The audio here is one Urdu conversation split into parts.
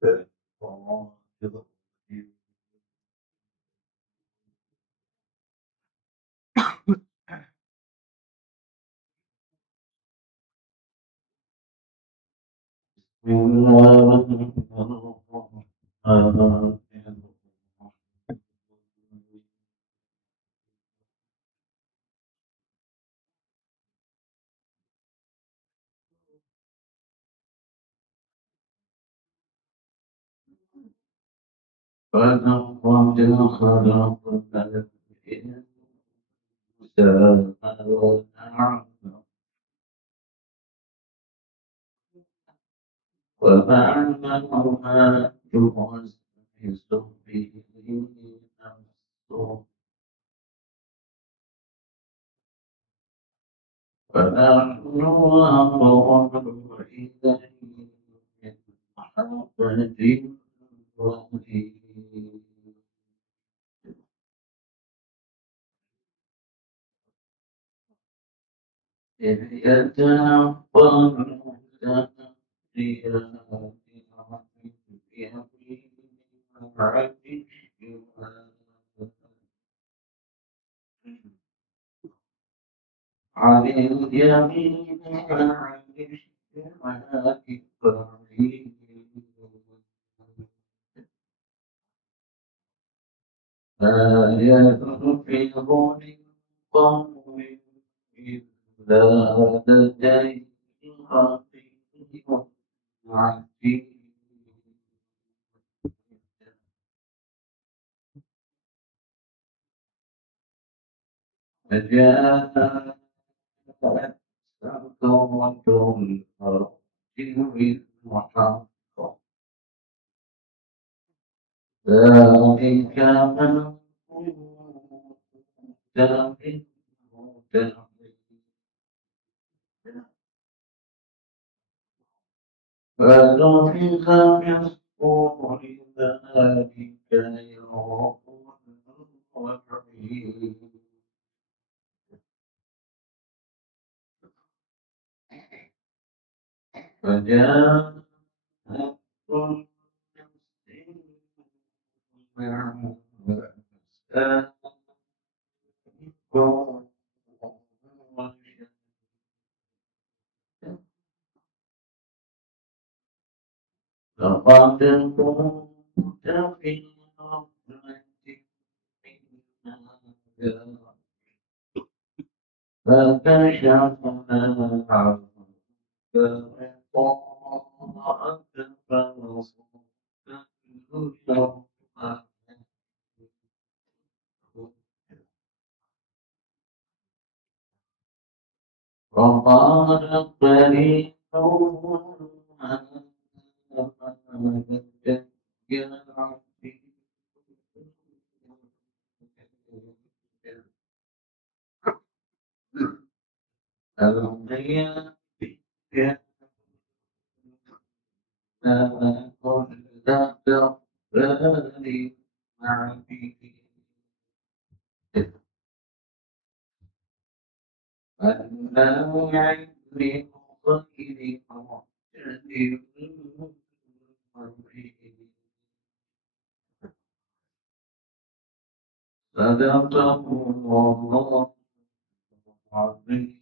ومعنى جموز به نفسه ونحن أقرب إليه من حبل الوريد إذ يتلقى المتلقيان عن اليمين وعن الشمال قريب لا يلفظ من قول إلا لديه رقيب عتيد فجاءت سكرة الموت بالحق ذلك من كنت منه تحزن فنفخ في الصور ذلك يوم الوعيد فجاءت كل نفس معها سائق وشهيد لقد كنت في غفلة من هذا فكشفنا عنك غطاءك فبصرك اليوم وقال قريب أنه يعلم غير معتد صدق الله العظيم.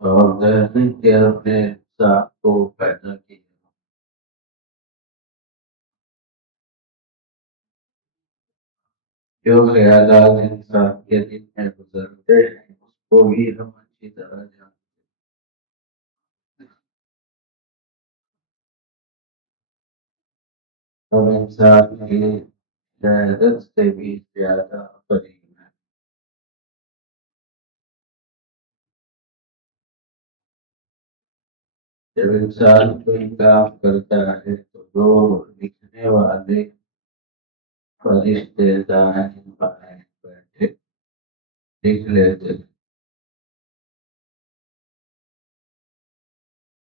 اور جیسے کہ اپنے ساتھ کو پیدا کیا جو خیالات انسان کے دل میں گزرتے ہیں اس کو بھی ہم اچھی طرح جانتے ہیں. ہم انسان کی شہادت سے بھی زیادہ قریب ہیں. جب انسان کوئی کام کرتا ہے تو دو لکھنے والے فرشتے دائیں بائیں بیٹھے لکھ لیتے ہیں.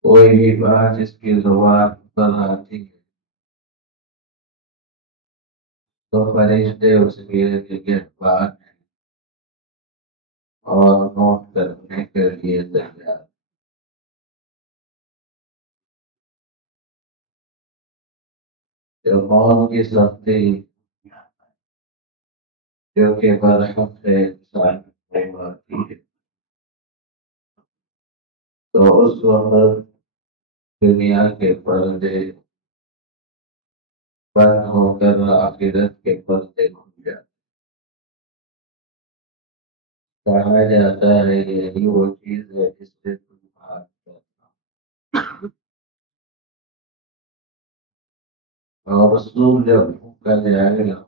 کوئی بھی بات اس کی زبان پر آتی ہے تو فرشتے اس کے نگہبان ہیں. اور نوٹ کرنے کے لیے تیار. جو موت کی سختی جو کہ برحق سے انسان کو آتی ہے، تو اس وقت دنیا کے پردے بند ہو کر آخرت کے پردے کھل جاتے. کہا جاتا ہے یہی وہ چیز ہے جس سے تم بھاگ کرنا. اور رسول جب بھوکا جائے گا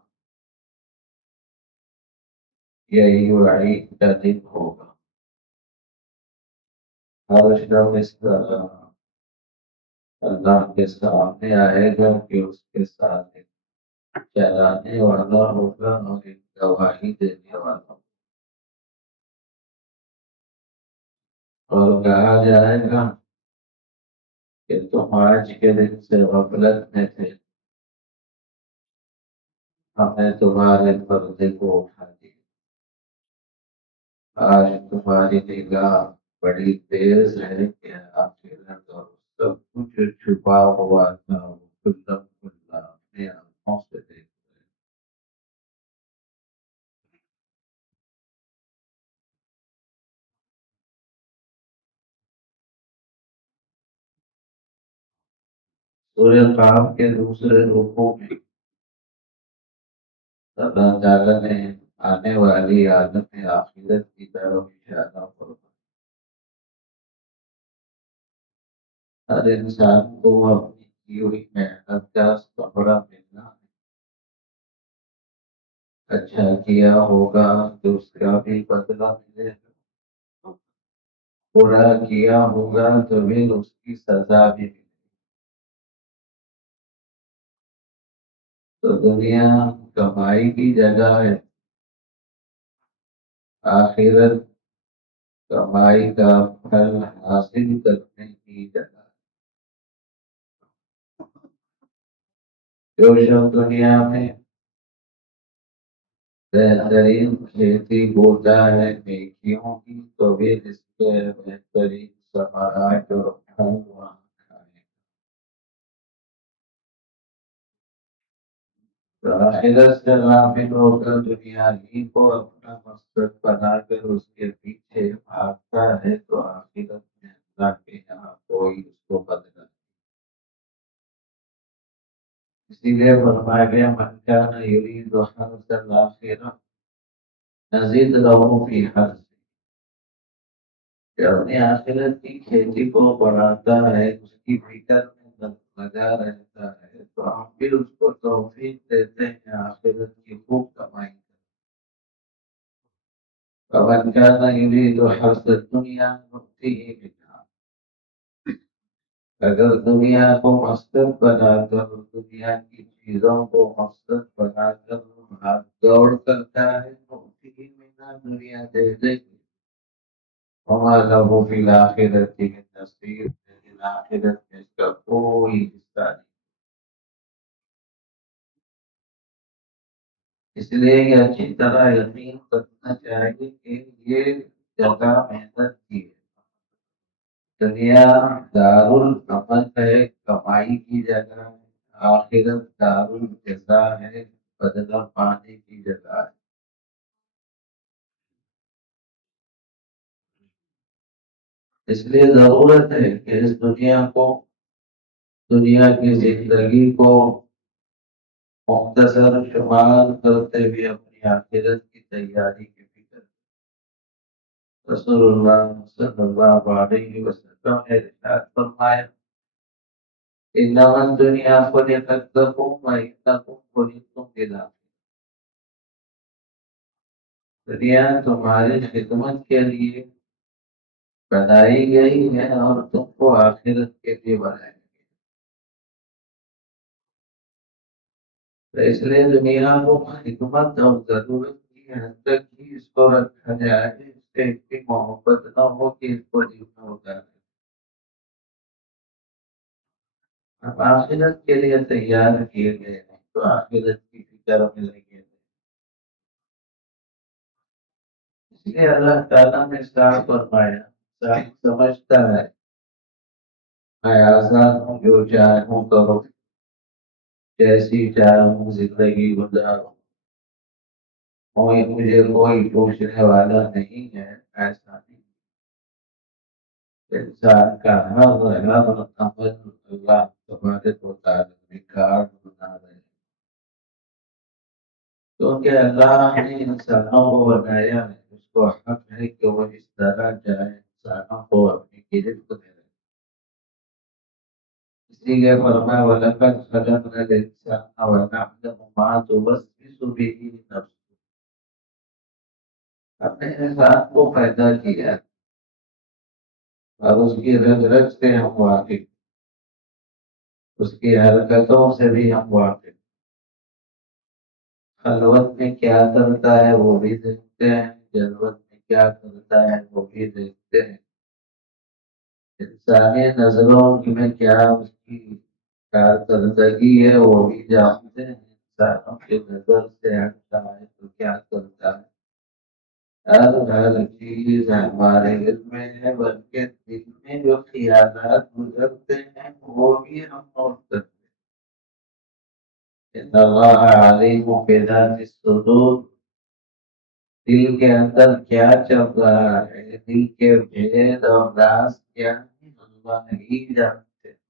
یہی وعید کا دن ہوگا. ہر شخص اللہ کے سامنے آئے گا کہ اس کے ساتھ ایک چلانے والا ہوگا اور ایک گواہی دینے والا ہوگا. اور کہا جائے گا کہ تم آج کے دن سے غفلت میں تھے، ہم نے تمہارے پردے کو اٹھا دیا. آج تمہاری نگاہ بڑی تیز ہے کہ آخرت اور سب کچھ چھپا ہوا تھا وہ کھلا کھلا اپنے آنکھوں سے دیکھ رہے. سورہ قاف کے دوسرے رکوع میں اللہ تعالیٰ نے آنے والی عالم آخرت کی طرف اشارہ فرمایا. ہر انسان کو اپنی کی ہوئی محنت کا ثمرہ ملنا ہے. اچھا کیا ہوگا تو اس کا بھی بدلہ ملے گا، برا کیا ہوگا تو بھی اس کی سزا بھی ملے گی. تو دنیا کمائی کی جگہ ہے، آخرت کمائی کا پھل حاصل کرنے کی جگہ. جو شخص دنیا میں بہترین کھیتی بوتا ہے نیکیوں کی تو بھی اس کے بہترین ثمرات اور پھل وہاں کھائے. تو آخرت سے غافل ہو کر دنیا ہی کو اپنا مقصد بنا کر اس کے پیچھے بھاگتا ہے تو آخرت میں اللہ کے یہاں کوئی اس کو بدلا نہیں. اسی لیے فرمایا گیا من کان یرید حرث الآخرہ نزید لہ فی حرثہ. جو اپنی آخرت کی کھیتی کو بڑھاتا ہے اس کی فکر میں لگا رہتا ہے تو ہم بھی اس کو توفیق دیتے ہیں آخرت کی خوب کمائی. فمن كان يريد حرث الدنيا نؤتيه منها. اگر دنیا کو مقصد بنا کر دنیا کی چیزوں کو مقصد بنا کر بھاگ دوڑ کرتا ہے تو اسی مہینہ دنیا دے دے گی. وما له في الآخرة من نصيب. لیکن آخرت میں اس کا کوئی حصہ نہیں. اس لیے یہ اچھی طرح یقین کرنا چاہیے کہ یہ جگہ محنت کی ہے. دنیا دارالعمل ہے، کمائی کی جگہ ہے. آخرت دارالجزا ہے، بدلہ پانے کی جگہ ہے. اس لیے ضرورت ہے کہ اس دنیا کی زندگی کو مختصر شمار کرتے ہوئے اپنی آخرت کی تیاری کی فکر. رسول اللہ صلی اللہ علیہ وسلم نے ارشاد فرمایا انما الدنیا خلقت لكم وانکم خلقتم للآخرة. دنیا تمہاری خدمت کے لیے بنائی گئی ہے اور تم کو آخرت کے لیے بنائی گئی. تو اس لیے دنیا کو خدمت اور ضرورت کی حد تک ہی اس کو رکھا جائے، اس سے اتنی محبت نہ ہو کہ اس کو جینا ہوتا ہے. اب آخرت کے لیے تیار کیے گئے ہیں تو آخرت کی فکر میں لگے. اس لیے اللہ تعالیٰ نے صاف فرمایا، صاف سمجھتا ہے میں آزاد ہوں، جو چاہوں کرو، جیسی چاہوں زندگی گزاروں، مجھے کوئی پوچھنے والا نہیں ہے، ایسا نہیں۔ انسان کا ہر عمل اللہ تبارک و تعالیٰ نے کارڈ بنا رہے ہیں، کیونکہ اللہ نے انسانوں کو بنایا ہے، اس کو حق ہے کہ وہ اس طرح جائے انسانوں کو اپنی گرفت میں رہے۔ اسی لیے فرمایا وَلَقَدْ خَلَقْنَا الْإِنسَانَ وَنَعْلَمُ مَا تُوَسْوِسُ بِهِ نَفْسُهُ۔ ہم نے انسان کو پیدا کیا اور اس کی رگ رگ سے ہم واقف، اس کی حرکتوں سے بھی ہم واقف، خلوت میں کیا کرتا ہے وہ بھی دیکھتے ہیں، جلوت میں کیا کرتا ہے وہ بھی دیکھتے ہیں، انسانی نظروں میں کیا اس کی کارکردگی ہے وہ بھی جانتے ہیں، انسانوں کی نظر سے ہٹتا ہے تو کیا کرتا ہے، ہر چیز ہمارے علم میں ہے، بلکہ دل میں جو خیالات گزرتے ہیں وہ بھی ہم نوٹ کرتے ہیں۔ ان اللہ علیم بذات الصدور، دل کے اندر کیا چل رہا ہے، دل کے بھید اور راز کیا ہے، اللہ ہی جانتے ہیں۔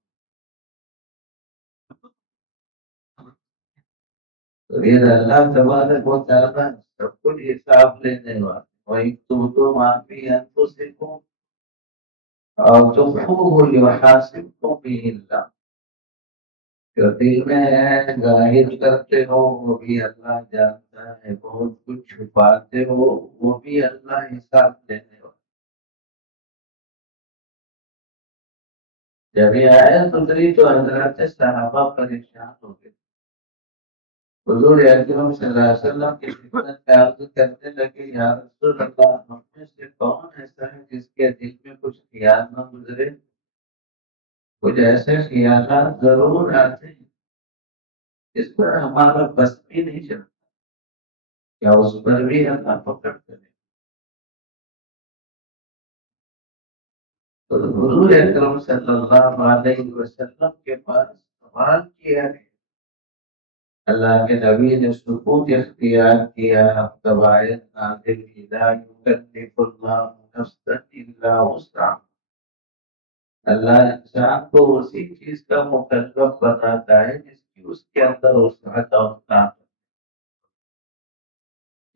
تو یہ اللہ تبارک و تعالیٰ سب کچھ حساب لینے والا، وہی تو معافی انفسکم اور تخفوہ یحاسبکم بہ اللہ، جو دل میں ہے ظاہر کرتے ہو وہ بھی اللہ جانتا ہے، بہت کچھ چھپاتے ہو وہ بھی اللہ حساب لینے والا۔ جب یہ آیت اتری تو حضرات صحابہ پریشان ہو گئے، حضور اکرم صلی اللہ علیہ وسلم کی خدمت میں عرض کرنے لگے یا رسول اللہ، ہم میں سے کون ایسا ہے جس کے دل میں کچھ خیال نہ گزرے؟ کچھ ایسے خیالات ضرور آتے ہیں جس پر ہمارا بس بھی نہیں چلتا، کیا اس پر بھی اللہ پکڑ کرے؟ تو حضور اکرم صلی اللہ علیہ وسلم کے پاس سوال کیا ہے، اللہ کے نبی نے سکوت اختیار کیا، قواعد نازل کی، لا یکلف اللہ نفسا الا وسعها، اللہ انسان کو اسی چیز کا مکلف بناتا ہے جس کی اس کے اندر وسعت اور طاقت۔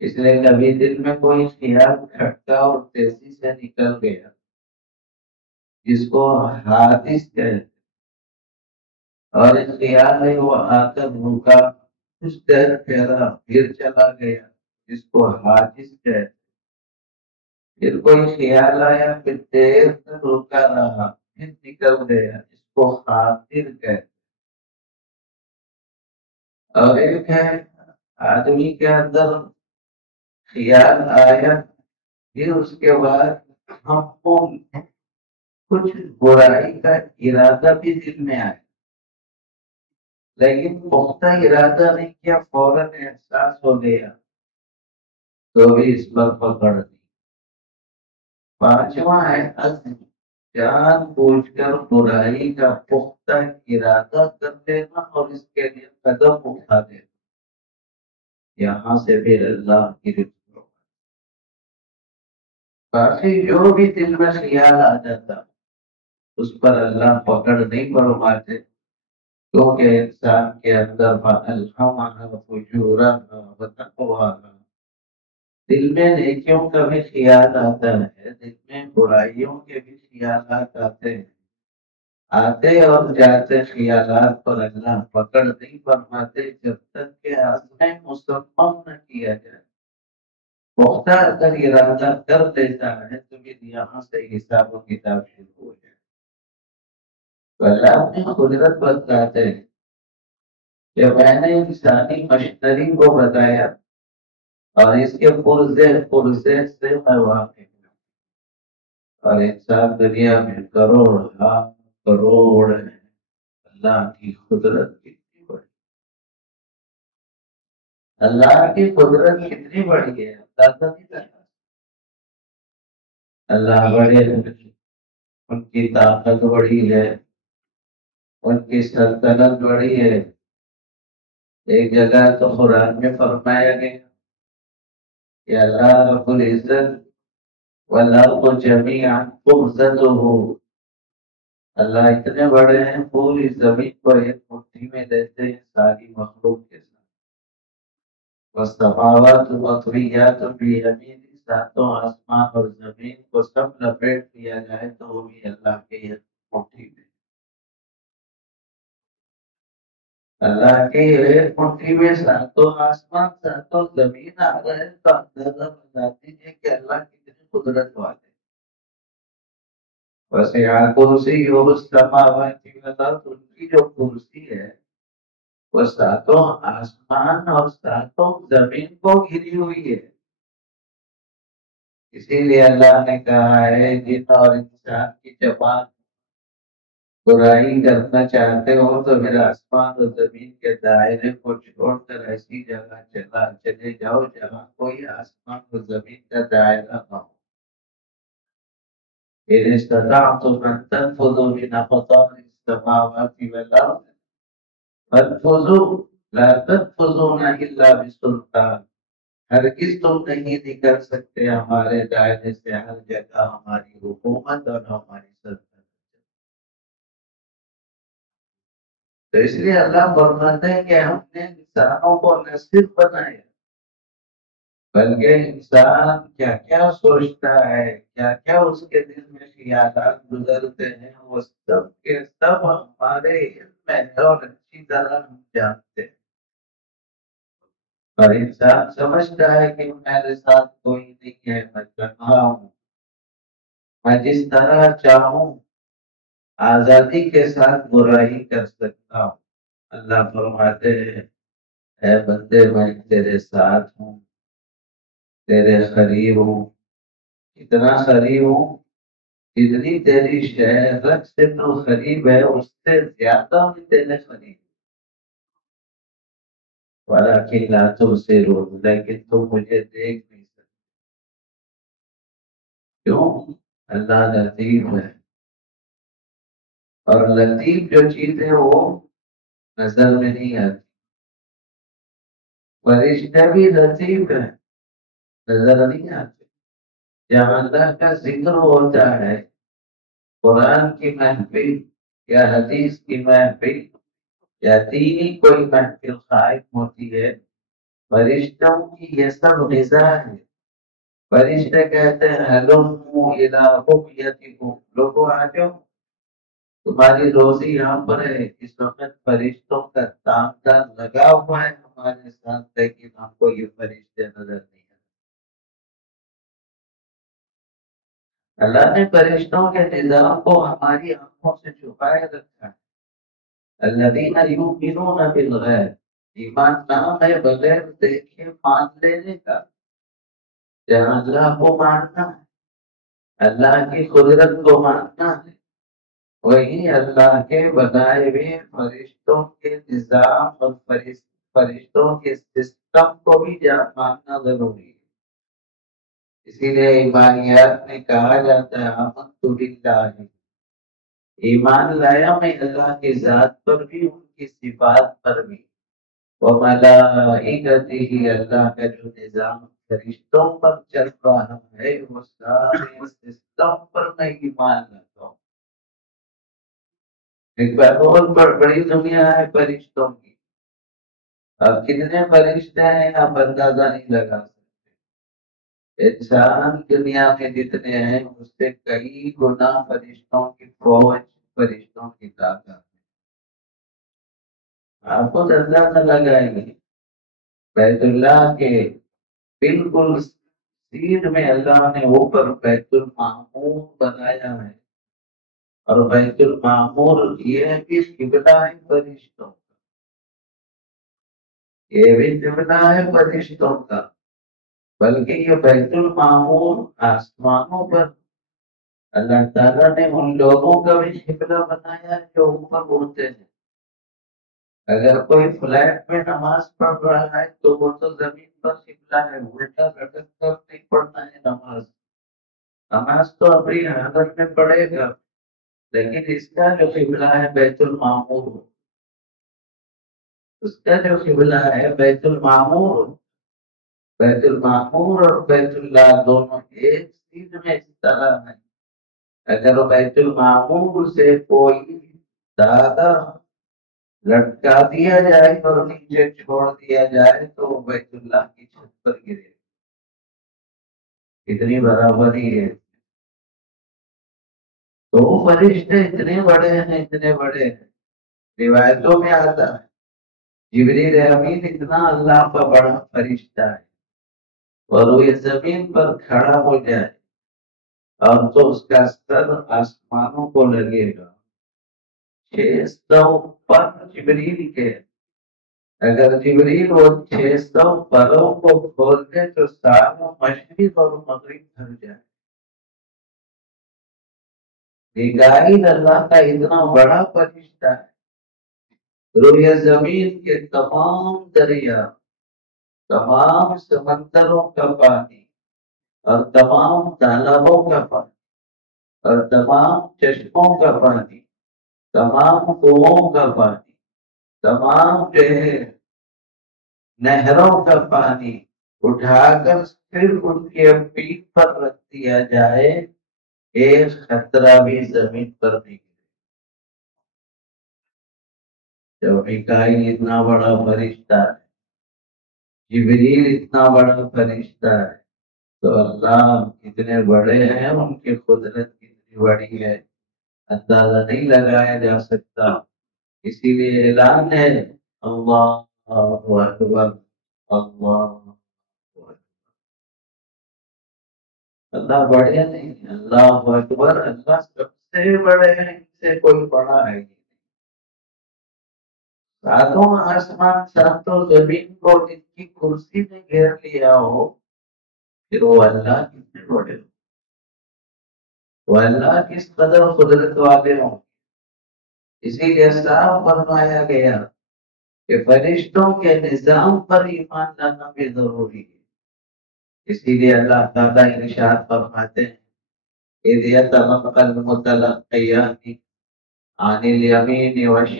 اس لیے کبھی دل میں کوئی خیال کھٹکا اور تیزی سے نکل گیا جس کو حادث کہتے، اور اس خیال میں وہ آ کر رکا، کچھ دیر پھیرا پھر چلا گیا جس کو حادث کہتے، پھر کوئی خیال آیا پھر دیر سے رکا رہا پھر نکل گیا جس کو خاطر کہتے، اور ایک ہے آدمی کے اندر خیال آیا پھر اس کے بعد ہم کو کچھ برائی کا ارادہ بھی دل میں آیا لیکن پختہ ارادہ نہیں کیا، فوراً احساس ہو گیا تو بھی اس پر پکڑ دی۔ پانچواں ہے عزم، جان بوجھ کر برائی کا پختہ ارادہ کر دینا اور اس کے لیے قدم اٹھا دینا، یہاں سے پھر اللہ کی رضا۔ باقی جو بھی دل میں خیال آ جاتا اس پر اللہ پکڑ نہیں فرماتے، کیونکہ انسان کے اندر فَأَلْهَمَهَا فُجُورَهَا وَتَقْوَاهَا، دل میں نیکیوں کا بھی خیال آتا ہے، دل میں برائیوں کے بھی خیالات آتے اور جاتے، خیالات پر اللہ پکڑ نہیں فرماتے جب تک کہ عزم مصمم نہ کیا جائے۔ پختہ اگر ارادہ کر دیتا ہے تو پھر یہاں سے حساب و کتاب شروع ہو جائے۔ تو اللہ اپنی قدرت بتاتے ہیں کہ میں نے انسانی مشتری کو بتایا اور اس کے پرزے سے میں واقف ہوں، اور انسان دنیا میں کروڑ لاکھ کروڑ ہے، اللہ کی قدرت کتنی بڑی، اللہ کی قدرت کتنی بڑی ہے، اندازہ نہیں لگا۔ اللہ بڑے ہیں، ان کی طاقت بڑی ہے، ان کی سلطنت بڑی ہے۔ ایک جگہ تو قرآن میں فرمایا گیا کہ اللہ رب العزت والارض جميعا قبضته، اللہ اتنے بڑے ہیں، پوری زمین کو ایک مٹھی میں لیتے ہیں ساری مخلوق کے ساتھ۔ والسماوات مطویات بیمینہ، ساتوں آسمان اور زمین کو سب لپیٹ دیا جائے تو وہ بھی اللہ کے ایک مٹھی میں، اللہ کے ایک مٹھی میں ساتوں آسمان ساتوں زمین آ رہے تو اندازہ بتا دیجیے کہ اللہ کتنی قدرت والے۔ وسع کرسیہ السماوات والارض، ان کی جو کرسی ہے وہ ساتوں آسمان اور ساتوں زمین کو گھری ہوئی ہے۔ اسی لیے اللہ نے کہا ہے جن اور انسان کی زبان برائی کرنا چاہتے ہو تو پھر آسمان اور زمین کے دائرے کو چھوڑ کر ایسی جگہ چلے جاؤ جہاں کوئی آسمان اور زمین کا دائرہ نہ ہو۔ ان استطعتم ان تنفذوا من اقطار السماوات والارض فانفذوا لا تنفذون الا بسلطان، ہرگز تم نہیں نکل سکتے ہمارے دائرے سے ہر جگہ ہماری حکومت اور ہماری سلطنت۔ تو اس لیے اللہ فرماتے ہیں کہ ہم نے انسانوں کو نہ صرف بنایا بلکہ انسان کیا کیا سوچتا ہے، کیا کیا اس کے دل میں خیالات گزرتے ہیں، وہ سب کے سب ہمارے علم میں ہے اور اچھی طرح ہم جانتے ہیں۔ اور انسان سمجھتا ہے کہ میرے ساتھ کوئی نہیں ہے، میں تنہا ہوں، میں جس طرح چاہوں آزادی کے ساتھ برائی کر سکتا ہوں۔ اللہ فرماتے ہیں اے بندے میں تیرے ساتھ ہوں، تیرے قریب ہوں، اتنا قریب ہوں جتنی تیری شہرت سے تو قریب ہے اس سے زیادہ بھی تیرے قریب، ولیکن لا تبصرون، لیکن تم مجھے دیکھ نہیں سکتے۔ کیوں؟ اللہ لطیف ہے، اور لطیف جو چیز ہے وہ نظر میں نہیں آتی۔ فرشتے بھی لطیف ہے، نظر نہیں آتے۔ جہاں اللہ کا ذکر ہوتا ہے، قرآن کی محفل یا حدیث کی محفل یا دینی کوئی محفل قائم ہوتی ہے، فرشتوں کی یہ سب غذا ہے۔ فرشتے کہتے ہیں ہلموا الی رؤیتکم، لوگوں آ جاؤ، تمہاری روزی یہاں پر ہے۔ اس وقت فرشتوں کا تانتا لگا ہوا ہے ہمارے ساتھ، لیکن ہم کو یہ فرشتے نظر نہیں آتے۔ اللہ نے فرشتوں کے نظام کو ہماری آنکھوں سے چھپائے رکھا ہے۔ الذین یؤمنون بالغیب، ایمان نام ہے بغیر دیکھے مان لینے کا، جہاں اللہ کو ماننا ہے، اللہ کی قدرت کو ماننا ہے، وہی اللہ کے بنائے ہوئے فرشتوں کے نظام اور فرشتوں کے سسٹم کو بھی ماننا ضروری ہے۔ اسی لیے ایمانیات میں کہا جاتا ہے آمنت باللہ، ایمان لایا میں اللہ کی ذات پر بھی، ان کی صفات پر بھی، وملائکتہ، اللہ کا جو نظام فرشتوں پر چل رہا ہے وہ سارے سسٹم پر میں ایمان لاتا ہوں۔ ایک بہت بڑی دنیا ہے فرشتوں کی، اب کتنے فرشتے ہیں آپ اندازہ نہیں لگا سکتے۔ انسان دنیا میں جتنے ہیں اس سے کئی گنا فرشتوں کی فوج، فرشتوں کی طاقت ہے۔ آپ کو اندازہ لگائیں گے بیت اللہ کے بالکل سیدھ میں اللہ نے اوپر بیت المعمور بنایا ہے، اور بیت المعمور یہ بھی قبلہ ہے فرشتوں کا، یہ بھی قبلہ ہے فرشتوں کا، بلکہ یہ بیت المعمور آسمانوں پر اللہ تعالیٰ نے ان لوگوں کا بھی قبلہ بنایا ہے جو اوپر ہوتے ہیں۔ اگر کوئی فلیٹ میں نماز پڑھ رہا ہے تو وہ تو زمین پر قبلہ ہے، الٹا لٹک کر نہیں پڑھنا ہے نماز نماز تو اپنی حالت میں پڑھے گا، لیکن اس کا جو قبلہ ہے بیت المعمور، اس کا جو قبلہ ہے بیت المعمور، بیت المعمور اور بیت اللہ دونوں ایک چیز میں اس طرح ہے۔ اگر بیت المعمور سے کوئی دادا لٹکا دیا جائے اور نیچے چھوڑ دیا جائے تو وہ بیت اللہ کی چھت پر گرے، اتنی برابری ہے۔ تو فرشتے اتنے بڑے ہیں، اتنے بڑے ہیں، روایتوں میں آتا ہے جبریل امین اتنا اللہ کا بڑا فرشتہ ہے، اور وہ اس زمین پر کھڑا ہو جائے اور تو اس کا سر آسمانوں کو لگے گا۔ 600 پر جبریل کے، اگر جبریل وہ 600 پروں کو کھول دے تو سارا مشرق اور مغرب بھر جائے۔ میکائیل اللہ کا اتنا بڑا فرشتہ ہے، روئے زمین کے تمام دریا، تمام سمندروں کا پانی اور تمام تالابوں کا پانی اور تمام چشموں کا پانی، تمام کنووں کا پانی، تمام جو ہے نہروں کا پانی اٹھا کر صرف ان کے پیٹ پر رکھ دیا جائے، ایک خطرہ بھی زمین پر نہیں گرے۔ جب میکائیل اتنا بڑا فرشتہ ہے، جبریل اتنا بڑا فرشتہ ہے، تو اللہ اتنے بڑے ہیں، ان کی قدرت کتنی بڑی ہے، اندازہ نہیں لگایا جا سکتا۔ اسی لیے اعلان ہے اللہ اکبر، اللہ اکبر۔ اللہ بڑے نہیں، اللہ اکبر، اللہ سب سے بڑے ہیں، ان سے کوئی بڑا ہے نہیں۔ ساتوں آسمان ساتوں زمین کو جن کی کرسی نے گھیر لیا ہو، پھر وہ اللہ کتنے بڑے ہو، وہ اللہ کس قدر قدرت والے ہوں۔ اسی لیے صاف فرمایا گیا کہ فرشتوں کے نظام پر ایمان لانا بھی ضروری ہے۔ اسی لیے اللہ تعالیٰ ارشاد فرماتے ہیں اِذْ يَتَلَقَّى الْمُتَلَقِّيَانِ عَنِ الْيَمِينِ وَعَنِ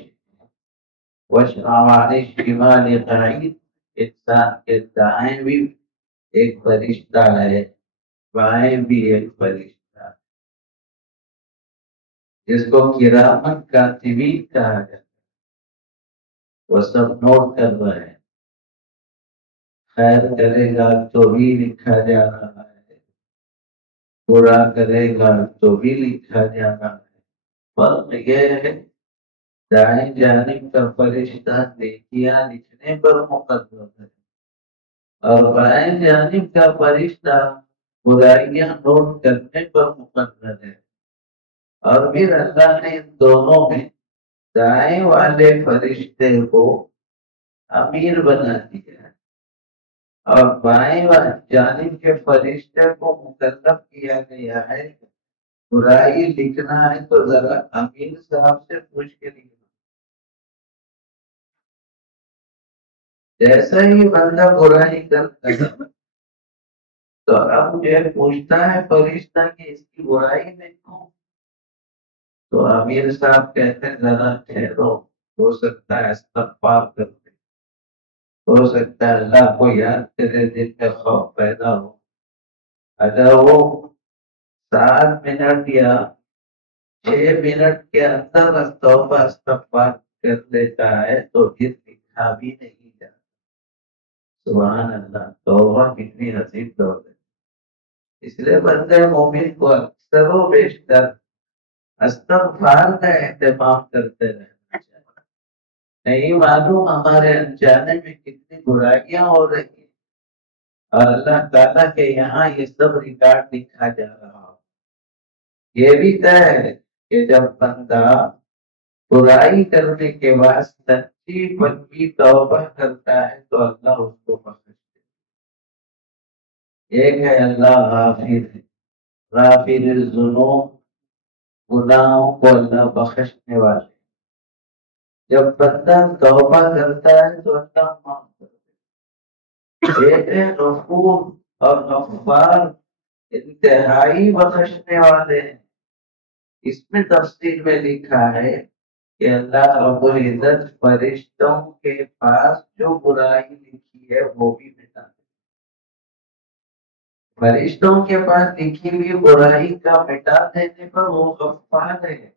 الشِّمَالِ قَعِيدٌ۔ انسان کے دائیں بھی ایک فرشتہ ہے، بائیں بھی ایک فرشتہ ہے، جس کو کرامن کاتبین کہا جاتا ہے۔ وہ سب نوٹ کر رہے ہیں، خیر کرے گا تو بھی لکھا جا رہا ہے، برا کرے گا تو بھی لکھا جا رہا ہے۔ فرق یہ ہے دائیں جانب کا فرشتہ نیکیاں لکھنے پر مقرر ہے، اور بائیں جانب کا فرشتہ برائیاں نوٹ کرنے پر مقرر ہے۔ اور پھر اللہ نے ان دونوں میں دائیں والے فرشتے کو امیر بنا دیا ہے، اور بائیں جانب کے فرشتے کو مکلف کیا گیا ہے برائی لکھنا ہے تو ذرا امیر صاحب سے پوچھ کے لکھنا۔ جیسا ہی بندہ برائی کرتا ہے تو اب مجھے پوچھتا ہے فرشتہ کہ اس کی برائی دیکھو، تو امیر صاحب کہتے ہیں ذرا ٹھہرو، ہو سکتا ہے استغفار کرتے، ہو سکتا ہے اللہ کو یاد کرے، دل میں خوف پیدا ہو۔ اگر وہ 7 منٹ یا 6 منٹ کے اندر توبہ استغفار کر لیتا ہے تو پھر لکھا بھی نہیں جاتا۔ سبحان اللہ، توبہ کتنی عظیم دور ہے۔ اس لیے بندے مومن کو اکثر و بیشتر استغفار کا اہتمام کرتے رہنا چاہیے۔ نہیں معلوم ہمارے انجانے میں کتنی برائیاں ہو رہی ہیں، اور اللہ تعالیٰ کے یہاں یہ سب ریکارڈ لکھا جا رہا ہو۔ یہ بھی طے ہے کہ جب بندہ برائی کرنے کے بعد سچی پکی توبہ کرتا ہے تو اللہ اس کو بخش دے۔ ایک ہے اللہ غافر ہے، غافر الذنوب، گناہوں کو اللہ بخشنے والے۔ جب بندہ توبہ کرتا ہے تو اللہ معاف کرتا ہے۔ ایک ہے غفور اور غفار، انتہائی بخشنے والے ہیں. اس میں تفسیر میں لکھا ہے کہ اللہ رب العزت فرشتوں کے پاس جو برائی لکھی ہے وہ بھی مٹا دے. فرشتوں کے پاس لکھی ہوئی برائی کا مٹا دینے پر وہ غفار ہے.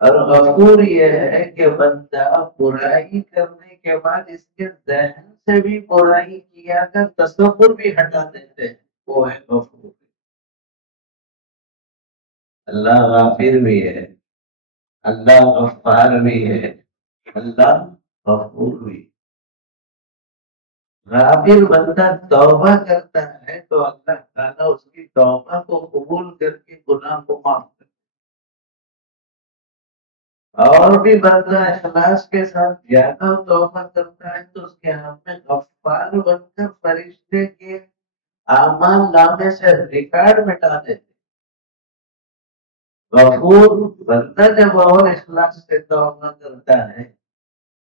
اور غفور یہ ہے کہ بندہ برائی کرنے کے بعد اس کے ذہن سے بھی برائی کیا کا تصور بھی ہٹا دیتے ہیں. وہ ہے غفور. اللہ غافر بھی ہے، اللہ غفار بھی ہے، اللہ غفور بھی. غافر بندہ توبہ کرتا ہے تو اللہ تعالیٰ اس کی توبہ کو قبول کر کے گناہ کو معاف کرتا ہے. اور بھی بندہ اخلاص کے ساتھ زیادہ توبہ کرتا ہے تو اس کے ہاتھ میں غفار بن کر فرشتے کے اعمال نامے سے ریکارڈ مٹا دیتے. غفور بندہ جب اور اخلاص سے توبہ کرتا ہے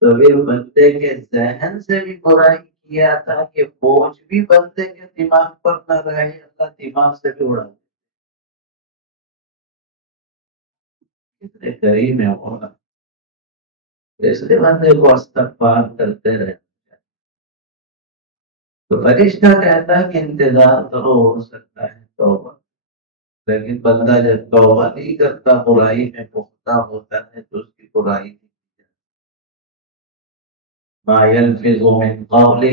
تو پھر بندے کے ذہن سے بھی برائی کیا تھا کہ بوجھ بھی بندے کے دماغ پر نہ رہے، اللہ دماغ سے بھی اڑا. کتنے قریب ہے ہوگا. اس لیے بندے کو استغفار کرتے رہے. تو فرشتہ کہتا ہے کہ انتظار کرو، ہو سکتا ہے توبہ. لیکن بندہ جب توبہ نہیں کرتا، برائی میں پختہ ہوتا ہے تو اس کی برائی نہیں کی جاتی. ما يلفظ من قول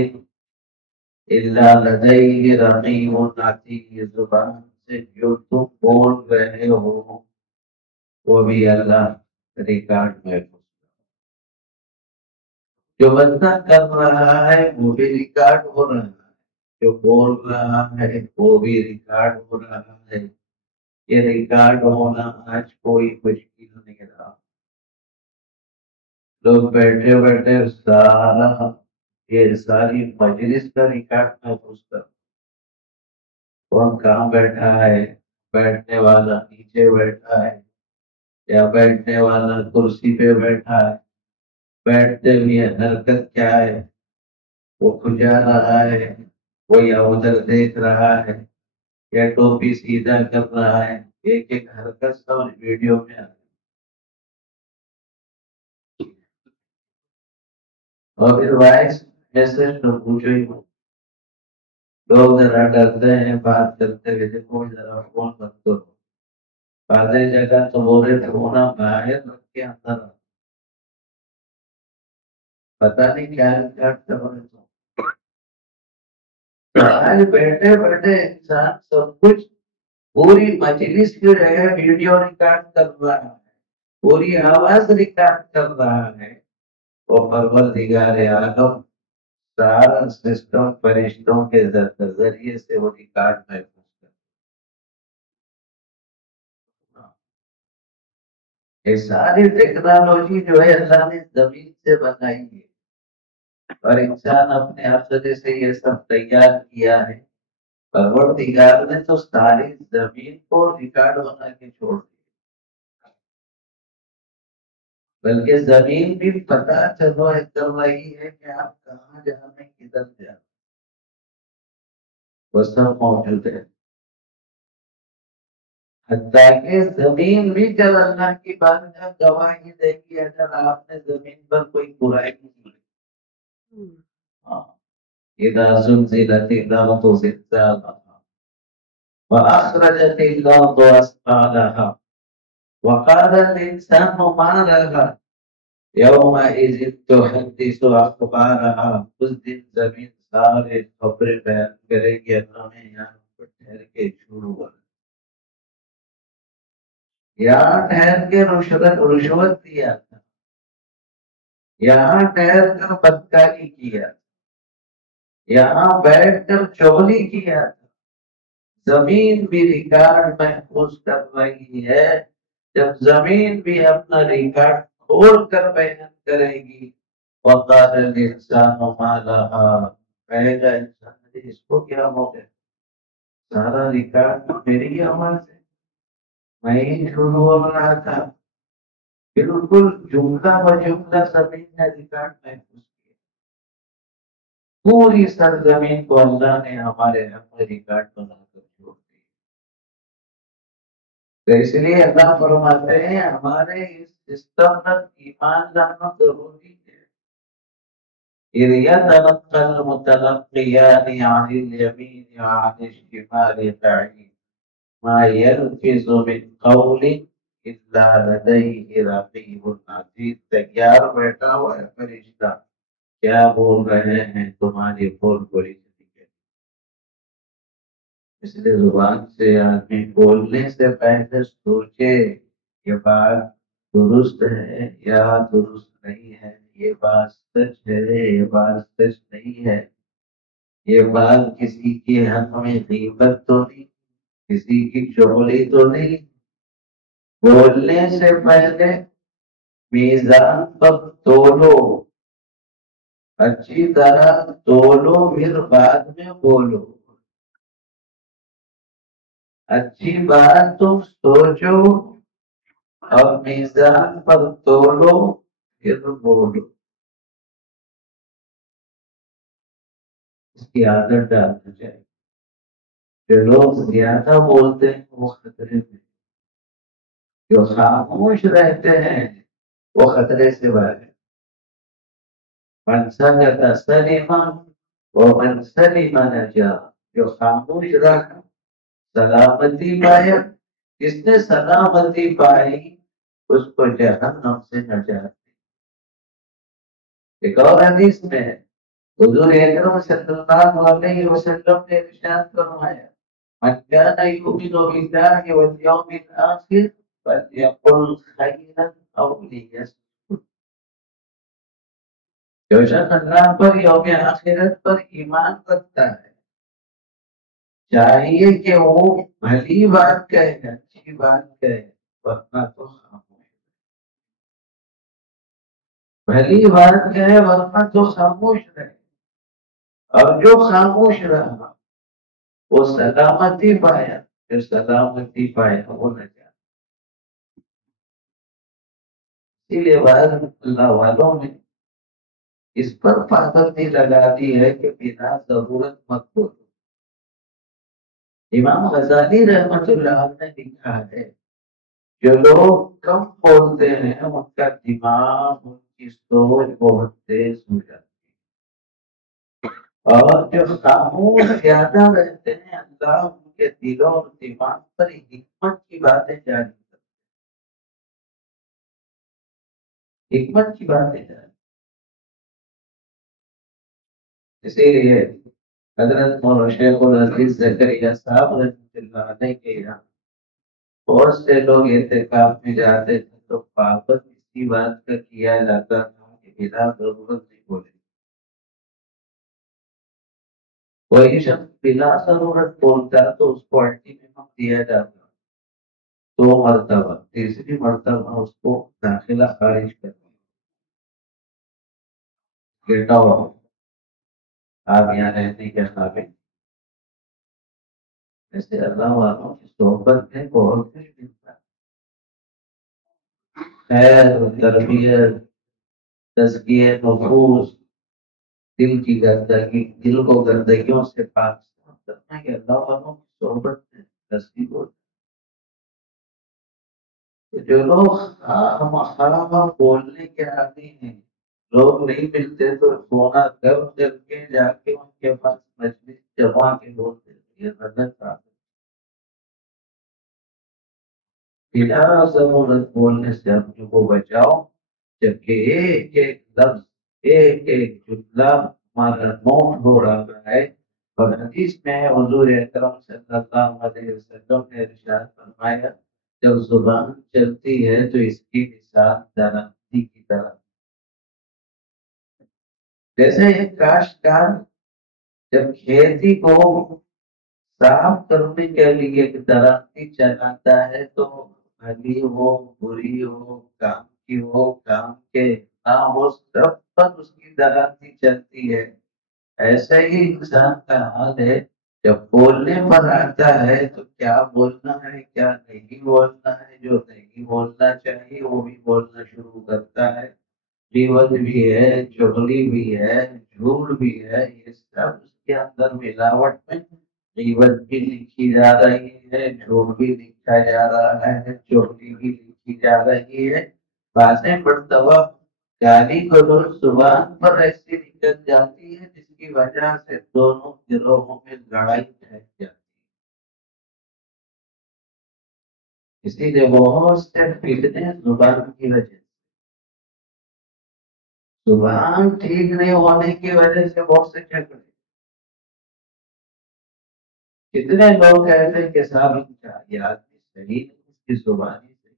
الا لديه رقیب عتید. زبان سے جو تم بول رہے ہو وہ بھی اللہ ریکارڈ میں. جو بندہ کر رہا ہے وہ بھی ریکارڈ ہو رہا ہے، جو بول رہا ہے وہ بھی ریکارڈ ہو رہا ہے. یہ ریکارڈ ہونا آج کوئی مشکل نہیں رہا. لوگ بیٹھے بیٹھے سارا یہ ساری مجلس کا ریکارڈ محفوظ کر. کون کہاں بیٹھا ہے، بیٹھنے والا نیچے بیٹھا ہے یا بیٹھنے والا کرسی پہ بیٹھا ہے، بیٹھتے ہوئے حرکت کیا ہے، وہ کھجا رہا ہے، وہ یا ادھر دیکھ رہا ہے یا ٹوپی سیدھا کر رہا ہے. ایک ایک حرکت سب ویڈیو میں آ. اور پھر وائس میسج تو پوچھو ہی مت. لوگ ذرا ڈرتے ہیں بات کرتے ہوئے، دیکھو ذرا فون مت کرو. بعض جگہ تو بول رہے تھے ہونا باہر رکھ کے اندر پتا نہیں کیا ریکارڈ کر رہے تھے. آج بیٹھے بیٹھے انسان سب کچھ پوری مجلس کی جگہ ویڈیو ریکارڈ کر رہا ہے، پوری آواز ریکارڈ کر رہا ہے. وہ پروردگار عالم سارا سسٹم فرشتوں کے ذریعے سے وہ ریکارڈ محفوظ کرتا. یہ ساری ٹیکنالوجی جو ہے اللہ نے زمین سے بنائی ہے اور انسان اپنے حفظے سے یہ سب تیار کیا ہے. پروردگار نے تو ساری زمین کو ریکارڈ بنا کے چھوڑ دیا، بلکہ زمین بھی پتا چلو کر رہی ہے کہ آپ کہاں جا رہے ہیں، کدھر جا رہے ہیں. وہ سب موجود ہے. حتیٰ کہ زمین بھی جب اللہ کی بات کا گواہی دے گی اگر آپ نے زمین پر کوئی برائی نہیں کی. اذا زلزلت الارض زلزالها واخرجت الارض اثقالها وقال الانسان ما لها يومئذ تحدث اخبارها. اس دن زمین سارے خبریں بیان کرے گی اللہ نے یہاں پر ٹھہر کے جھوٹ بولا، یہاں ٹھہر کے رشوت دیا تھا، یہاں ٹھہر کر بدکاری کیا، یہاں بیٹھ کر چغلی کیا تھا. زمین بھی ریکارڈ محفوظ کر رہی ہے. جب زمین بھی اپنا ریکارڈ کھول کر بیان کرے گی وقال الانسان ما لها، کہے گا انسان اس کو کیا ہو گیا، سارا ریکارڈ میری آواز ہے، میں ہی جھوٹ بول رہا تھا. بالکل جملہ بجملہ زمین نے ریکارڈ محفوظ کیا. پوری سرزمین کو اللہ نے ہمارے حق میں ریکارڈ بنا کر چھوڑ دی. تو اس لیے اللہ فرماتے ہیں ہمارے اس سسٹم پر ایمان لانا ضروری ہے. اذ يتلقى المتلقيان عن اليمين وعن الشمال قعيد ما يلفظ من قول الا لديه رقيب عتيد. تیار بیٹھا ہوا ہے فرشتہ، کیا بول رہے ہیں تمہاری بول بولی. اس لیے زبان سے آدمی بولنے سے پہلے سوچے یہ بات درست ہے یا درست نہیں ہے، یہ بات سچ ہے یہ بات سچ نہیں ہے، یہ بات کسی کے حق میں غیبت تو نہیں، کسی کی چغلی تو نہیں. بولنے سے پہلے میزان پر تولو، اچھی طرح تولو، پھر بعد میں بولو. اچھی بات تم سوچو اور میزان پر تولو پھر بولو. اس کی عادت ڈالنا چاہیے. جو لوگ زیادہ بولتے ہیں وہ خطرے میں، جو خاموش رہتے ہیں وہ خطرے سے باہر. من سکت سلم ومن سلم نجا. جو خاموش رہا سلامتی پایا، جس نے سلامتی پائی اس کو جہنم سے نجات. ایک اور حدیث میں حضور اکرم صلی اللہ علیہ وسلم نے ارشاد فرمایا من كان يؤمن بالله واليوم الآخر فليقل خيرا أو ليصمت. جو شخص اللہ پر یوم آخرت پر ایمان رکھتا ہے چاہیے کہ وہ بھلی بات کہے، اچھی بات کہے، ورنہ تو خاموش. بھلی بات کہے ورنہ تو خاموش رہے. اور جو خاموش رہا وہ سلامتی پایا، جو سلامتی پایا وہ نجات. اسی لیے بعض اللہ والوں نے اس پر پابندی لگا دی ہے کہ بنا ضرورت مت بولو. امام غزالی رحمت اللہ نے لکھا ہے جو لوگ کم بولتے ہیں ان کا دماغ، ان کی سوچ بہت تیز ہو جاتی ہے، اور جو خاموش زیادہ رہتے ہیں اللہ ان کے دلوں اور دماغ پر حکمت کی باتیں جاری کرتے ہیں، حکمت کی باتیں جاری. اسی لیے حضرت مولانا شیخ العزیز زکریا صاحب رحمۃ اللہ علیہ کے یہاں بہت سے لوگ اعتکاف میں جاتے تھے تو پابند اسی بات کا کیا جاتا تھا کہ بلا ضرورت نہیں بولے. کوئی شخص بلا ضرورت بولتا تو اس کو الٹی میں دیا جاتا، 2 مرتبہ، تیسری مرتبہ اس کو داخلہ خارج کر گیٹ آؤٹ، آپ یہاں رہنے کے قابل. ایسے اللہ والوں کی صحبت میں بہت کچھ ملتا ہے. خیر، تربیت، تزکیہ نفوس، دل کی گندگی، دل کو گندگیوں سے پاک کرنا کہ اللہ والوں کی صحبت میں تصدیق ہوتی. جو لوگ خام بولنے کے عادی ہیں، لوگ نہیں ملتے تو سونا گھر کر کے جا کے ان کے پاس مجلس جما کے بولتے یہ غلط بات ہے. بلا ضرورت بولنے سے اپنے کو بچاؤ، جبکہ ایک ایک لفظ، ایک ایک جملہ ہمارا نوٹ ہو رہا ہے. اور حدیث میں حضور اکرم صلی اللہ علیہ وسلم نے ارشاد فرمایا جب زبان چلتی ہے تو اس کی مثال درختی کی طرح. جیسے ایک کاشتکار جب کھیتی کو صاف کرنے کے لیے ایک درختی چلاتا ہے تو بھلی ہو بری ہو کام کی ہو کام کے نہ ہو سب پر اس کی درختی چلتی ہے. ایسا ہی انسان کا حال ہے جب بولنے پر آتا ہے تو کیا بولنا ہے کیا نہیں بولنا ہے. جو نہیں بولنا چاہیے وہ بھی بولنا شروع کرتا ہے. غیبت بھی ہے، چغلی بھی ہے، جھوٹ بھی ہے، یہ سب اس کے اندر ملاوٹ میں غیبت بھی لکھی جا رہی ہے، جھوٹ بھی لکھا جا رہا ہے، چوری بھی لکھی جا رہی ہے، باتیں مرتبہ گالی گلوچ زبان پر ایسی نکل جاتی ہے جس کی وجہ سے دونوں گروہوں میں لڑائی پھیل جاتی ہے۔ اسی لیے بہت سے فتنے زبان کی وجہ سے، زبان ٹھیک نہیں ہونے کی وجہ سے بہت سے جھگڑے، کتنے لوگ کہتے ہیں کہ صاحب یہ آدمی صحیح نہیں، اس کی زبان ہی صحیح،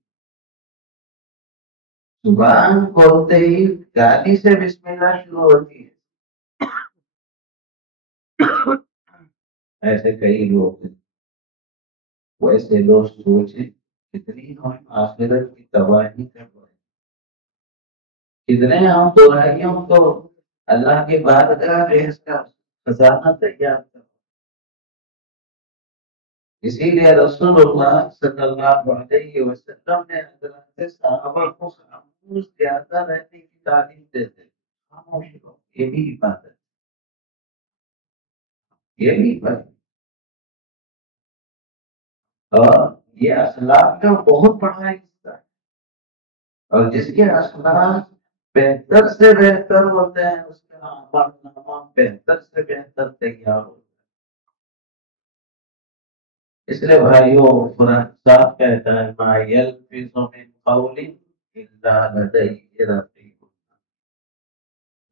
زبان کھولتے ہی گالی سے بسم اللہ شروع ہوتی ہے۔ ایسے کئی لوگ ہیں، ویسے لوگ سوچیں کتنی ہم آخرت کی تباہی کر رہے ہیں، کتنے ہم برائیوں کو اللہ کے بارگاہ میں اس کا خزانہ تیار کر۔ اسی لیے رسول اللہ صلی اللہ علیہ وسلم نے حضرت صحابہ کو خاموش زیادہ رہنے کی تعلیم دیتے، خاموش رہو، یہ بھی عبادت، یہ بھی عبادت، اور یہ اخلاق کا بہت بڑا حصہ ہے، اور جس کے اخلاق بہتر سے بہتر ہوتے ہیں اس کا عمل نامہ بہتر سے بہتر تیار ہوتا ہے۔ اس لیے بھائیوں، قرآن صاحب کہتا ہے ما یلفظ من قول الا لدیہ رقیب،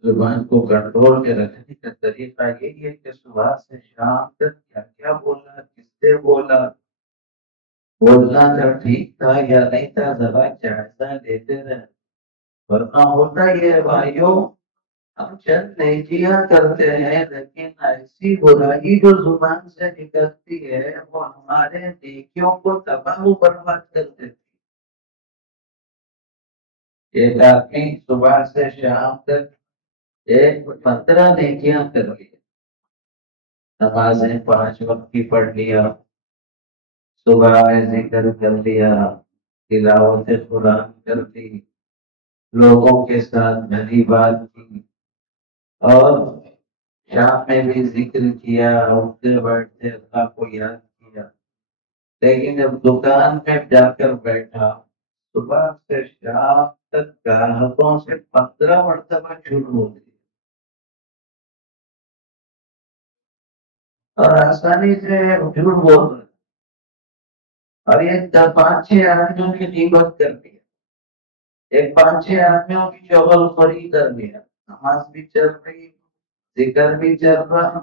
زبان کو کنٹرول کے رکھنے کا طریقہ یہی ہے کہ صبح سے شام تک کیا کیا بولا، کس سے بولا، بولنا تھا ٹھیک تھا یا نہیں تھا، ذرا جائزہ لیتے رہے۔ ورنہ ہوتا یہ ہے بھائیوں، ہم چند نیکیاں کرتے ہیں لیکن ایسی برائی جو زبان سے نکلتی ہے وہ ہمارے نیکیوں کو تباہ و برباد کر دیتی ہے۔ ایک آدمی صبح سے شام تک 15 نیکیاں کر لی، نمازیں 5 وقت کی پڑھ لیا، صبح میں ذکر کر لیا، تلاوت قرآن کر لی، لوگوں کے ساتھ بھلی بات کی، اور شام میں بھی ذکر کیا، اٹھتے بیٹھتے اللہ کو یاد کیا، لیکن جب دکان میں جا کر بیٹھا صبح سے شام تک گاہکوں سے 15 مرتبہ جھوٹ بول دیا، اور آسانی سے جھوٹ بول رہے، اور یہ 5-6 آدمیوں کی غیبت کر دیا، ایک 5-6 آدمیوں کی چغل خوری کر دیا، نماز بھی چل رہی، ذکر بھی چل رہا،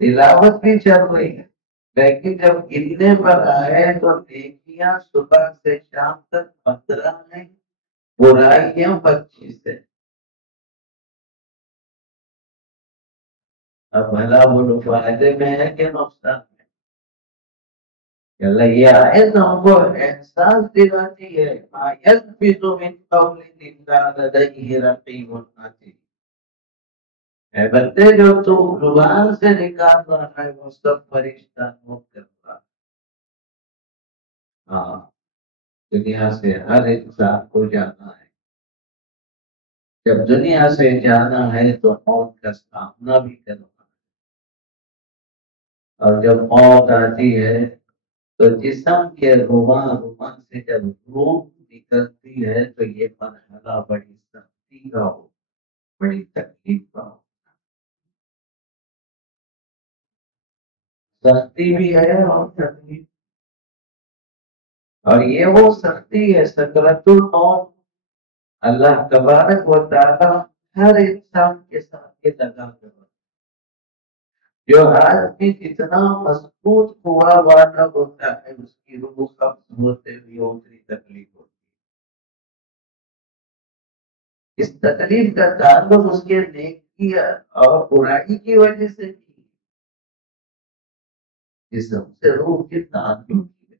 تلاوت بھی چل رہی ہے، لیکن جب گرنے پر آئے تو نیکیاں صبح سے شام تک 15 ہیں، برائیاں 25 ہے۔ اب بھلا وہ فائدے میں ہے کہ نقصان میں؟ اللہ یہ آیت ہم کو احساس دلاتی ہے، آیت بھی تو من قول الا لدیہ رقیب عتید، اے بندے جو تو زبان سے نکال رہا ہے وہ سب فرشتہ نوٹ کر رہا ہے۔ ہاں، دنیا سے ہر انسان کو جانا ہے، جب دنیا سے جانا ہے تو موت کا سامنا بھی کرنا ہے، اور جب موت آتی ہے تو جسم کے روما سے جب روح نکلتی ہے تو یہ مرحلہ بڑی سختی کا ہو، بڑی تکلیف کا ہو، سختی بھی ہے اور تکلیف، اور یہ وہ سختی ہے سکرات الموت، اللہ تبارک و تعالی ہر انسان کے ساتھ یہ لگا کر رہا ہے۔ جو آدمی جتنا مضبوط ہوا والا ہوتا ہے اس کی روح قبض ہوتے ہوئے اتنی تکلیف ہوتی ہے۔ اس تکلیف کا تعلق اس کے نیکی اور برائی کی وجہ سے نہیں، جسم سے روح کے تعلق کی،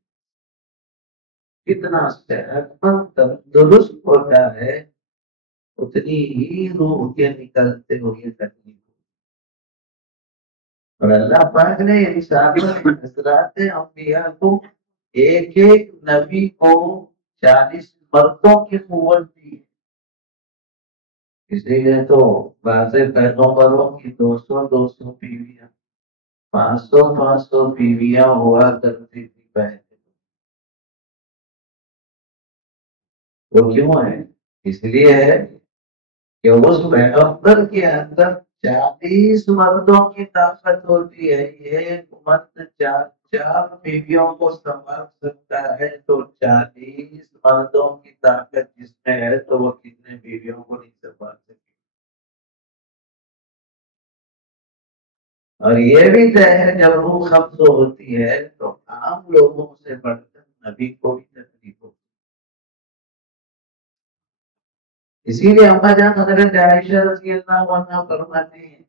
کتنا صحت مند تندرست ہوتا ہے اتنی ہی روح کے نکلتے ہوئے تکلیف، اور اللہ پاک نے انسانوں حضرات انبیاء کو ایک ایک نبی کو 40 مردوں کی قوت دی، اس لیے تو بعض پیغمبروں کی 200 بیویاں، 500 بیویاں ہوا کرتی تھی پہلے. وہ کیوں ہے؟ اس لیے ہے کہ اس پیغمبر کے اندر 40 مردوں کی طاقت ہوتی ہے. یہ مرد چار بیویوں کو سنبھال سکتا ہے تو 40 مردوں کی طاقت جس میں ہے تو وہ کتنے بیویوں کو نہیں سنبھال سکے. اور یہ بھی طے ہے جب روح قبض ہوتی ہے تو عام لوگوں سے بڑھ کر نبی کو بھی تکلیف ہوتی. اسی لیے اما جان حضرت عائشہ رضی اللہ عنہا فرماتی ہیں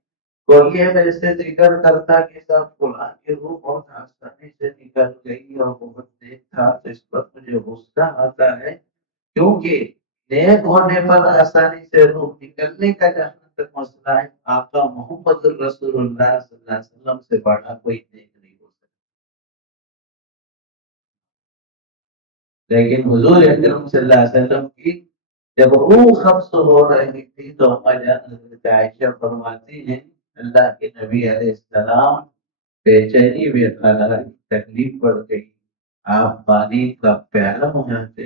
کوئی یہ ویسے ذکر کرتا کہ سب فلاں کی روح بہت آسانی سے نکل گئی اور بہت نیک تھا تو اس پر مجھے غصہ آتا ہے کیونکہ نیک ہونے پر آسانی سے روح نکلنے کا جہاں تک مسئلہ ہے آقا محمد رسول اللہ صلی اللہ علیہ وسلم سے بڑا کوئی نیک نہیں ہو سکتا. لیکن حضور اکرم صلی اللہ علیہ وسلم کی جب روح قبض ہو رہی تھی تو اما جان حضرت عائشہ فرماتی ہیں اللہ کے نبی علیہ السلام بے چینی میں کھانا تکلیف پڑ گئی. آپ پانی کا پیالہ منگاتے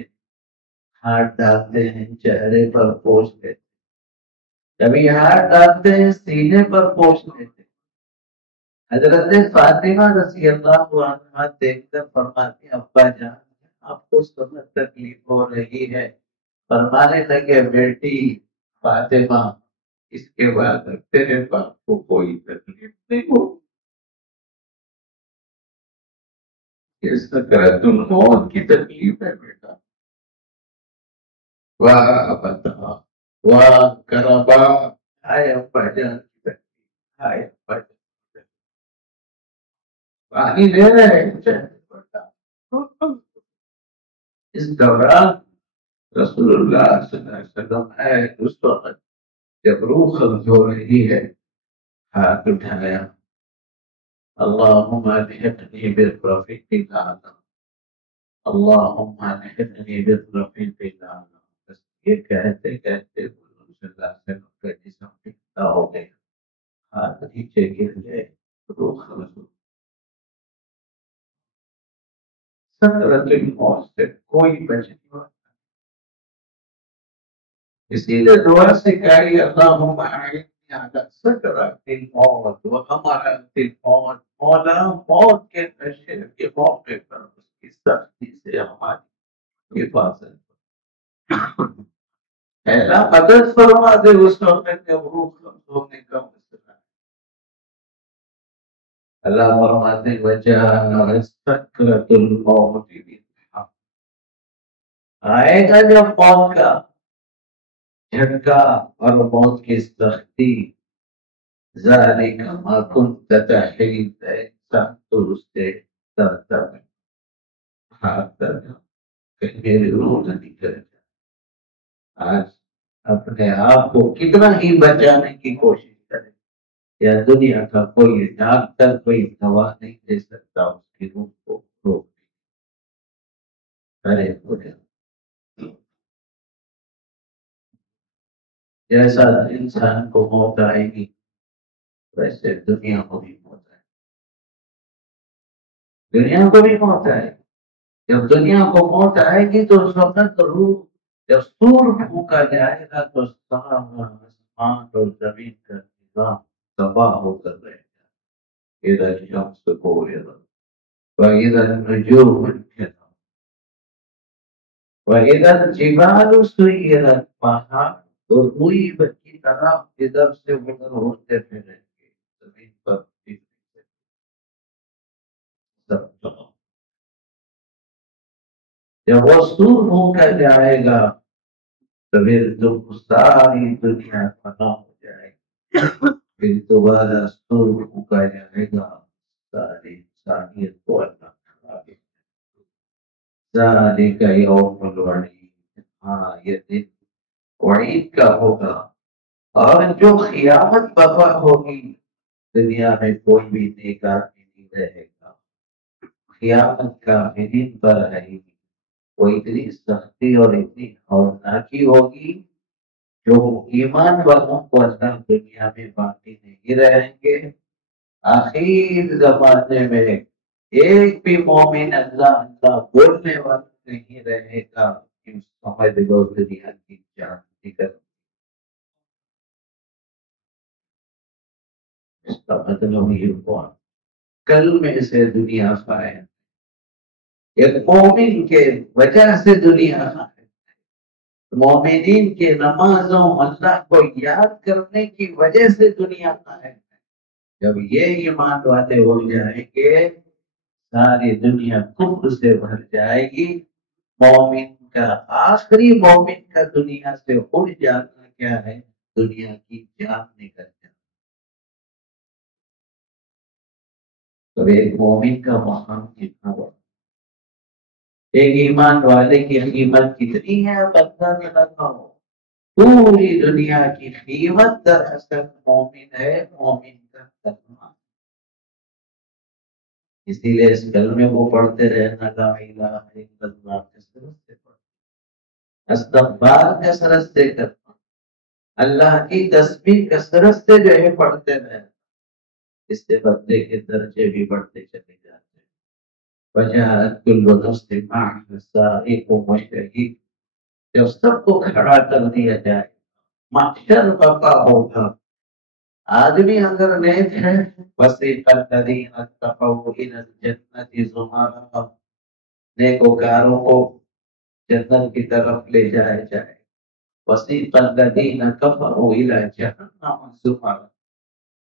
ہاتھ ڈالتے ہیں چہرے پر پوچھ لیتے کبھی ہاتھ ڈالتے ہیں سینے پر پوچھ لیتے. حضرت فاطمہ رضی اللہ عنہا دیکھ کر فرماتی ابا جان آپ کو سب تکلیف ہو رہی ہے. فرمانے لگے بیٹی فاطمہ اس کے بعد تیرے باپ کو کوئی تکلیف نہیں ہو. اس سکرات الموت کی تکلیف ہے بیٹا. واہ بتا واہ کربا آئے ابا جان کی تکلیف آئے ابا جان کی تکلیف. پانی لے رہے ہیں اس دوران رسول اللہ صلی اللہ علیہ وسلم ہے اس وقت جب روح قبض ہو رہی ہے ہاتھ اٹھایا اللہم الحقنی بالرفیق الاعلی اللہم الحقنی بالرفیق الاعلی. بس یہ کہتے کہتے حضور صلی اللہ علیہ وسلم کا جسم ٹھنڈا ہو گیا ہاتھ نیچے گر گئے روح قبض ہو. سکرۃ الموت سے کوئی بچ نہیں ہوا. اسی لیے دعا سکھائی اللہم اعنی علی سکرات الموت وغمرات الموت. مولا موت کے نشے کے موقع پر اس کی سختی سے ہماری حفاظت. پہلا مدد فرما دے اس وقت جب روح قبض ہونے کا مسئلہ. اللہ فرماتے وجاء سکرۃ الموت بالحق. آئے گا جب موت کا جھٹکا اور موت کی سختی ذالک ما کنت تحید انسان تو اس سے ڈرتا ہے ہاتھ درنا کہ میری روح نہ نکل جائے. آج اپنے آپ کو کتنا ہی بچانے کی کوشش کرے یا دنیا کا کوئی ڈاکٹر کوئی دوا نہیں دے سکتا اس کی روح کو روک کرے پورے. جیسا انسان کو موت آئے گی ویسے دنیا کو بھی موت آئے گی. دنیا کو بھی موت آئے گی. جب دنیا کو موت آئے گی تو اس وقت روح جب سور پھونکا جائے گا تو سارا آسمان اور زمین کا نظام تباہ ہو کر رہے گا. ادھر شمس کو وَإِذَا النُّجُومُ انْكَدَرَتْ وَإِذَا الْجِبَالُ سُيِّرَتْ. پہاڑ اور روئی کی طرح ادھر سے ادھر ہوتے پھریں گے زمین پر سب. جب وہ سور پھونکا جائے گا تو پھر ساری دنیا فنا ہو جائے گی. پھر دوبارہ سور پھونکا جائے گا ساری انسانیت کو اللہ کھا دے. ذالک یوم الوعید. ہاں یہ دن وعید کا ہوگا. اور جو قیامت برپا ہوگی دنیا میں کوئی بھی نیک آدمی نہیں رہے گا. قیامت کا دن پر رہے گی وہ اتنی سختی اور اتنی ہولناکی ہوگی جو ایمان والوں کو اللہ دنیا میں باقی نہیں رہیں گے. آخر زمانے میں ایک بھی مومن اللہ اللہ بولنے والا نہیں رہے گا، سمجھ لو دنیا کی جان نکل۔ اس کا مطلب یہ ہوا کل میں سے دنیا فائد، ایک مومن کے وجہ سے دنیا فائد، مومنین کے نمازوں اللہ کو یاد کرنے کی وجہ سے دنیا فائد۔ جب یہ ایمان والے ہو جائیں گے ساری دنیا کفر سے بھر جائے گی۔ مومن کا آخری مومن کا دنیا سے اڑ جانا کیا ہے؟ دنیا کی جان نکل جانا۔ تو ایک مومن کا مقام کتنا بڑا، ایک ایمان والے کی قیمت کتنی ہے اب اندازہ لگاؤ۔ پوری دنیا کی قیمت دراصل مومن ہے، مومن کا کلمہ۔ اسی لیے اس کلمے کو پڑھتے رہنا، لا الہ الا اللہ کثرت سے پڑھنا، استغفار کثرت سے کرنا، اللہ کی تسبیح کثرت سے جو ہے پڑھتے رہنا، اس سے بندے کے درجے بھی بڑھتے چلے جاتے ہیں۔ وجاءت كل نفس معها سائق وشهيد، جب سب کو کھڑا کر دیا جائے، محشر بقا ہوگا۔ آدمی اگر نیک ہے وسیق الذین اتقوا الی الجنۃ زمرا، نیکوکاروں کو جنت کی طرف لے جائے جائے۔ وسیق الذین کفروا الی جہنم زمرا،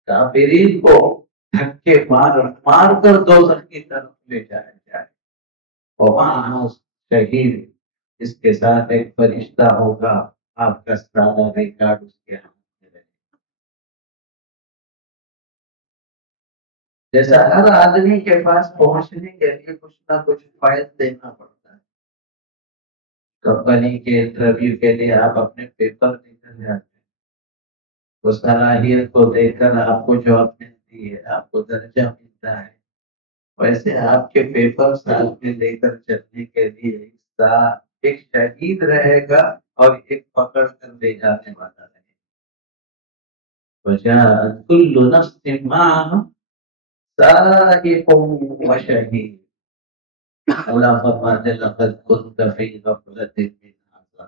کافرین کو دھکے مار مار کر دوزخ کی طرف لے جائے جائے۔ وہاں شہید، اس کے ساتھ ایک فرشتہ ہوگا، آپ کا سارا ریکارڈ اس کے ہاتھ میں رہے گا۔ جیسا ہر آدمی کے پاس پہنچنے کے لیے کچھ نہ کچھ فائد دینا پڑتا ہے۔ کمپنی کے انٹرویو کے لیے آپ اپنے پیپر لے کر جاتے ہیں، اس صلاحیت کو دیکھ کر آپ کو جاب ملتی ہے، آپ کو درجہ ملتا ہے۔ ویسے آپ کے پیپر ساتھ میں لے کر چلنے کے لیے ایک شہید رہے گا اور ایک پکڑ کر لے جانے والا رہے گا۔ وجاءت كل نفس معها سائق وشهيد، اللہ فرماتے لقد كنت في غفلة من هذا،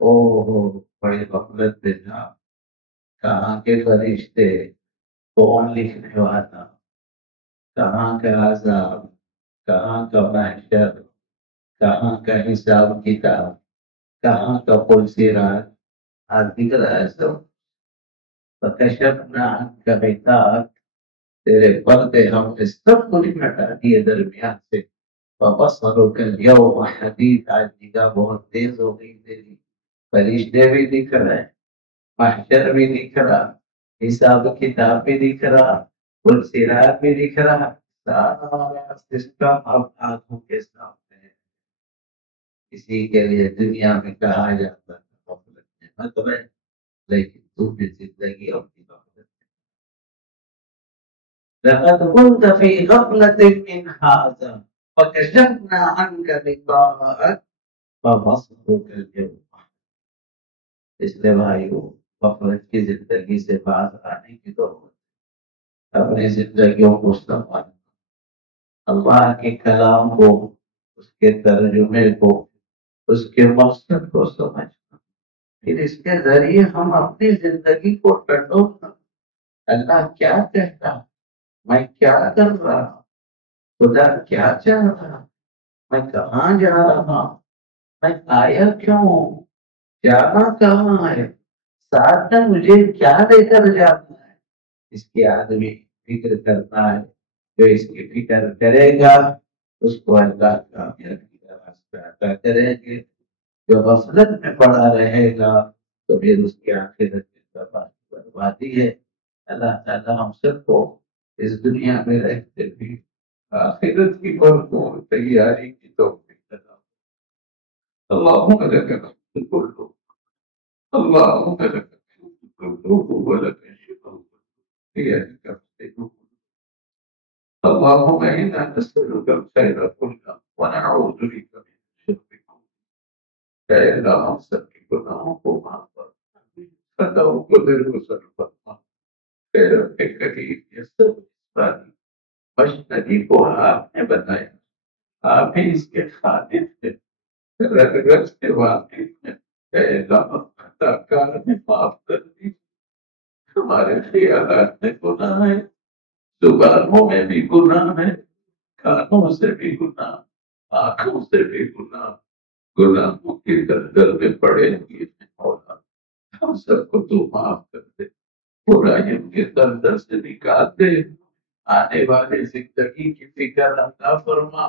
اوہ بڑی غفلت میں تھا۔ کہاں کے فرشتے، کون لکھنے والا، کہاں کا عذاب، کہاں کا محشر، کہاں کا حساب کتاب، کہاں کا پلسیرات، آج دکھ رہا ہے سب۔ فکشفنا عنک غطاءک، تیرے پردے ہم نے سب کچھ ہٹا دیے درمیان سے۔ فبصرک اليوم حدید، آج نگاہ بہت تیز ہو گئی تیری، فرشتے بھی دکھ رہے، محشر بھی دکھ رہا، حساب کتاب بھی دکھ رہا، پلسیرات بھی دکھ رہا، سارا سسٹم اب آنکھوں کے سامنے ہے۔ اسی کے لیے دنیا میں کہا جاتا ہے غفلت نعمت ہے، لیکن تو بھی زندگی اپنی غفلت میں۔ لقد كنت في غفلة من هذا فكشفنا عنك غطاءك فبصرك اليوم، اس لیے بھائیو غفلت کی زندگی سے باز آنے کی ضرورت ہے۔ اپنی زندگیوں کو سنبھالنا، اللہ کے کلام کو، اس کے ترجمے کو، اس کے مقصد کو سمجھنا، پھر اس کے ذریعے ہم اپنی زندگی کو ٹٹولنا۔ اللہ کیا کہتا، میں کیا کر رہا، خدا کیا چاہ رہا، میں کہاں جا رہا، میں آیا کیوں ہوں، جانا کہاں ہے، ساتھ میں مجھے کیا لے کر جانا ہے۔ اس کی آدمی فکر کرتا ہے، جو اس کی فکر کرے گا اس کو اللہ کامیابی کا راستہ عطا کریں گے۔ جو غفلت میں پڑا رہے گا تو پھر اس کی آخرت میں بربادی ہے۔ اللہ تعالیٰ ہم سب کو اس دنیا میں رہتے بھی آخرت کی بھرپور تیاری کی توفیق عطا فرمائے۔ اللہم لک الحمد کلہ، اللہم لک الحمد کلہ ولک الشکر بیدک الخیر، اللهم إنا نسألك الخير كله ونعوذ بك من الشر كله۔ اے اللہ ہم سب کی گناہوں کو معاف فرما، خطاؤں کو درگزر فرما، خیر کے قریب یہ سب نصرانی مشتری کو آپ نے بنایا، آپ ہی اس کے خالق تھے، رگ رگ سے واقف ہیں۔ اے اللہ خطا کار نے معاف کر دی، ہمارے خیالات میں گناہ ہے، زبانوں میں بھی گناہ ہے، کانوں سے بھی گناہ، آنکھوں سے بھی گناہ، گناہوں کے دلدل میں پڑے ہوئے ہیں مولا، ہم سب کو تو معاف کر دے، برائیوں کے دلدل سے نکال دے، آنے والے زندگی کی فکر عطا فرما۔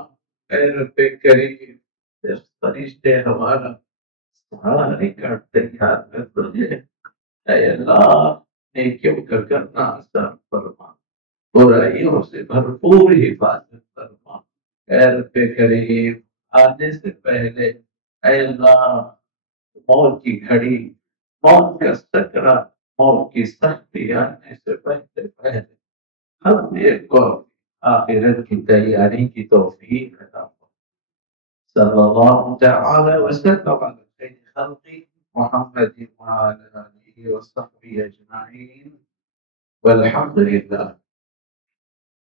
اے رب کریم، اس فرشتے ہمارا سارے کاٹتے یاد کر تجھے، اے اللہ نیکیوں کا کرنا آسان فرما، برائیوں سے بھرپور حفاظت فرما۔ اے رب کریم، آنے سے پہلے اے اللہ موت کی گھڑی، موت کا سکرات، موت کی سختی آنے سے پہلے پہلے ہم ایک کو آخرت کی تیاری کی توفیق عطا فرما۔ صلی اللہ تعالی وسلم على خیر خلقه محمد وعلى آله وصحبه أجمعين والحمد لله